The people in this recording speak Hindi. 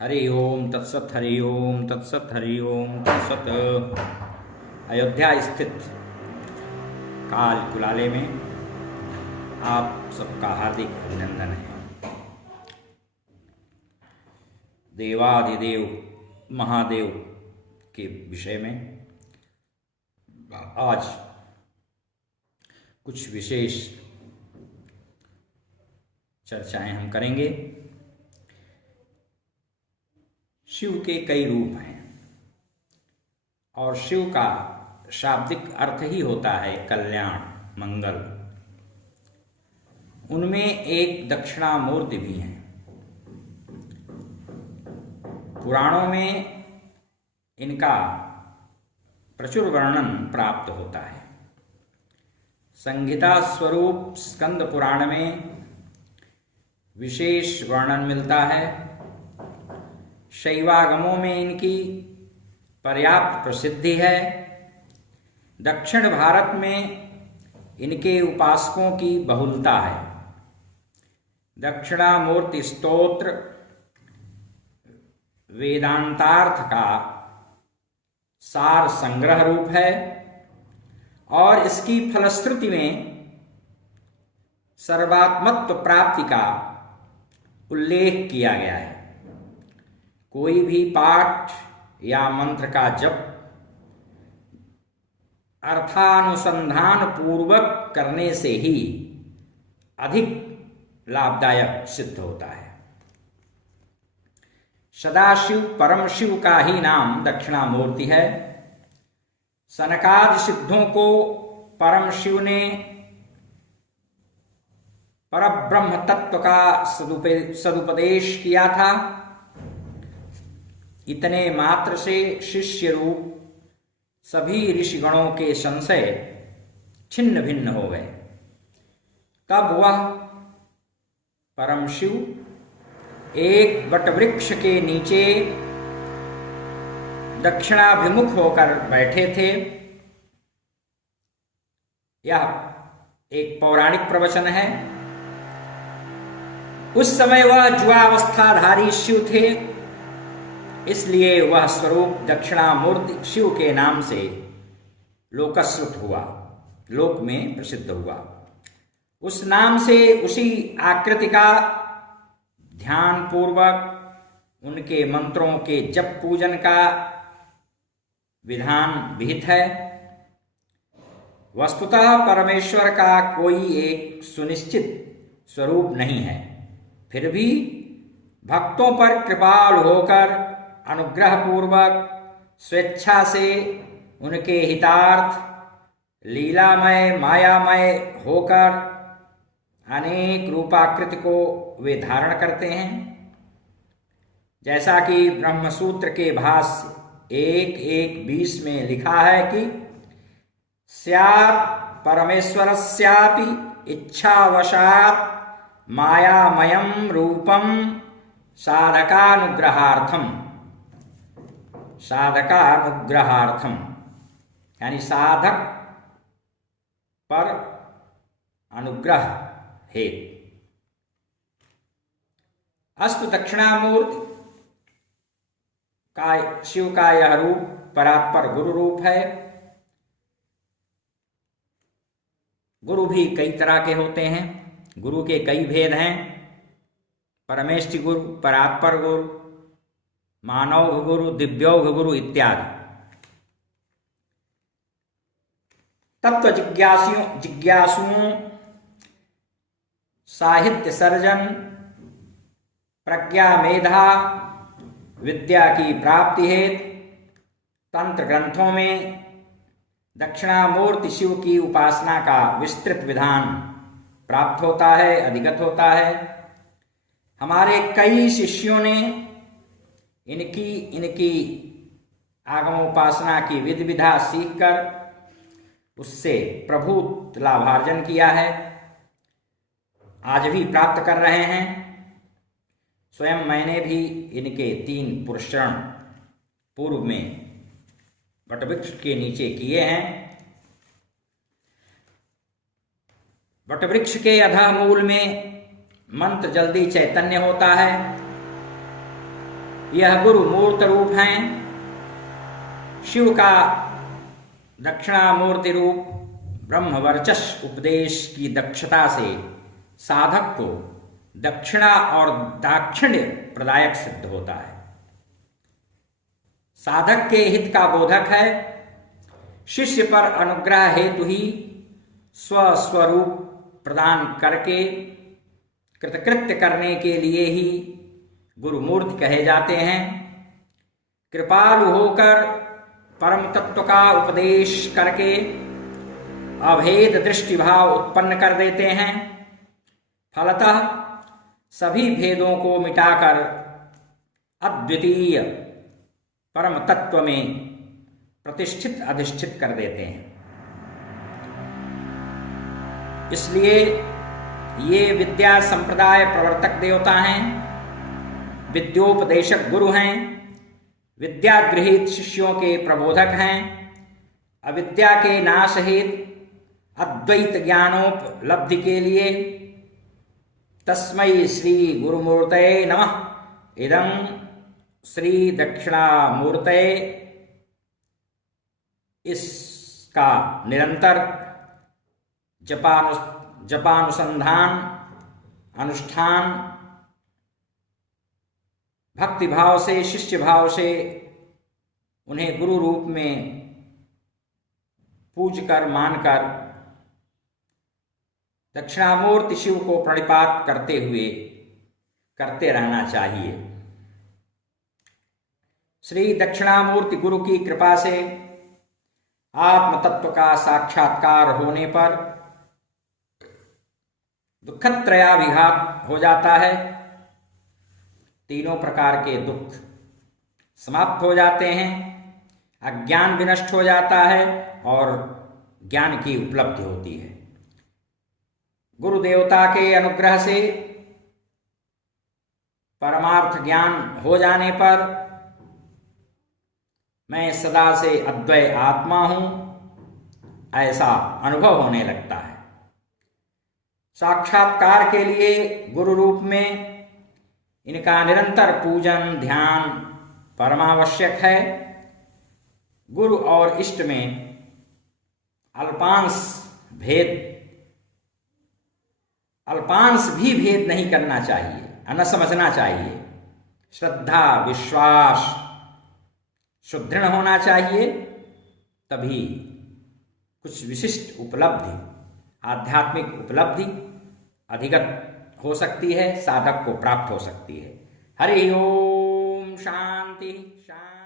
हरि ओम तत्सत हरि ओम तत्सत हरि ओम तत्सत। अयोध्या स्थित काल कुलाले में आप सबका हार्दिक अभिनंदन है। देवाधिदेव महादेव के विषय में आज कुछ विशेष चर्चाएं हम करेंगे। शिव के कई रूप हैं और शिव का शाब्दिक अर्थ ही होता है कल्याण, मंगल। उनमें एक दक्षिणामूर्ति भी हैं। पुराणों में इनका प्रचुर वर्णन प्राप्त होता है। संहिता स्वरूप स्कंद पुराण में विशेष वर्णन मिलता है। शैवागमों में इनकी पर्याप्त प्रसिद्धि है। दक्षिण भारत में इनके उपासकों की बहुलता है। दक्षिणामूर्ति स्तोत्र वेदांतार्थ का सार संग्रह रूप है और इसकी फलश्रुति में सर्वात्मत्व प्राप्ति का उल्लेख किया गया है। कोई भी पाठ या मंत्र का जप अर्थानुसंधान पूर्वक करने से ही अधिक लाभदायक सिद्ध होता है। सदाशिव परम शिव का ही नाम दक्षिणामूर्ति है। सनकादि सिद्धों को परम शिव ने परब्रह्म तत्व का सदुपदेश किया था। इतने मात्र से शिष्य रूप सभी ऋषिगणों के संशय छिन्न भिन्न हो गए। तब वह परम शिव एक वटवृक्ष के नीचे दक्षिणाभिमुख होकर बैठे थे। यह एक पौराणिक प्रवचन है। उस समय वह जुआवस्थाधारी शिव थे, इसलिए वह स्वरूप दक्षिणामूर्ति शिव के नाम से लोकश्रुत हुआ, लोक में प्रसिद्ध हुआ। उस नाम से उसी आकृति का ध्यान पूर्वक उनके मंत्रों के जप पूजन का विधान विहित है। वस्तुतः परमेश्वर का कोई एक सुनिश्चित स्वरूप नहीं है, फिर भी भक्तों पर कृपालु होकर अनुग्रह पूर्वक स्वेच्छा से उनके हितार्थ लीलामय मायामय होकर अनेक रूपाकृति को वे धारण करते हैं। जैसा कि ब्रह्मसूत्र के भाष्य 1:1:20 में लिखा है कि स्यात् परमेश्वरस्यापि इच्छावशात् मायामयं रूपं साधकानुग्रहार्थम यानी साधक पर अनुग्रह है। अस्तु दक्षिणामूर्ति का शिव का यह रूप परात्पर गुरु रूप है। गुरु भी कई तरह के होते हैं। गुरु के कई भेद हैं। परमेष्टि गुरु, परात्पर गुरु, मानव गुरु, दिव्यौघ गुरु इत्यादि। तत्व जिज्ञासुओं, साहित्य सर्जन, प्रज्ञा मेधा, विद्या की प्राप्ति हेतु तंत्र ग्रंथों में दक्षिणामूर्ति शिव की उपासना का विस्तृत विधान प्राप्त होता है, अधिगत होता है। हमारे कई शिष्यों ने इनकी आगमोपासना की विधि विधा सीखकर उससे प्रभुत लाभार्जन किया है, आज भी प्राप्त कर रहे हैं। स्वयं मैंने भी इनके 3 पुरस्कार पूर्व में वटवृक्ष के नीचे किए हैं। वटवृक्ष के अधः मूल में मंत्र जल्दी चैतन्य होता है। यह गुरु मूर्त रूप हैं। शिव का दक्षिणामूर्ति रूप ब्रह्म वर्चस्व उपदेश की दक्षता से साधक को दक्षिणा और दाक्षिण्य प्रदायक सिद्ध होता है। साधक के हित का बोधक है। शिष्य पर अनुग्रह हेतु ही स्वस्वरूप प्रदान करके कृतकृत्य करने के लिए ही गुरुमूर्ति कहे जाते हैं। कृपालु होकर परम तत्व का उपदेश करके अभेद दृष्टिभाव उत्पन्न कर देते हैं। फलतः सभी भेदों को मिटाकर अद्वितीय परम तत्व में प्रतिष्ठित अधिष्ठित कर देते हैं। इसलिए ये विद्या संप्रदाय प्रवर्तक देवता हैं, विद्योपदेशक गुरु हैं, विद्या गृहीत शिष्यों के प्रबोधक हैं, अविद्या के नाश हेतु अद्वैत ज्ञानोपलब्धि के लिए तस्मै श्री गुरुमूर्तये नमः। इदं श्री दक्षिणामूर्तये। इसका निरंतर जपानुसंधान अनुष्ठान भक्ति भाव से शिष्य भाव से उन्हें गुरु रूप में पूज कर मानकर दक्षिणामूर्ति शिव को प्रणिपात करते हुए करते रहना चाहिए। श्री दक्षिणामूर्ति गुरु की कृपा से आत्म तत्व का साक्षात्कार होने पर दुखत्रयाभिघात हो जाता है। तीनों प्रकार के दुख समाप्त हो जाते हैं, अज्ञान विनष्ट हो जाता है और ज्ञान की उपलब्धि होती है। गुरु देवता के अनुग्रह से परमार्थ ज्ञान हो जाने पर मैं सदा से अद्वय आत्मा हूं, ऐसा अनुभव होने लगता है। साक्षात्कार के लिए गुरु रूप में इनका निरंतर पूजन ध्यान परमावश्यक है। गुरु और इष्ट में अल्पांश भी भेद नहीं करना चाहिए, न समझना चाहिए। श्रद्धा विश्वास सुदृढ़ होना चाहिए, तभी कुछ विशिष्ट उपलब्धि आध्यात्मिक उपलब्धि अधिगत हो सकती है, साधक को प्राप्त हो सकती है। हरि ओम शांति शांति।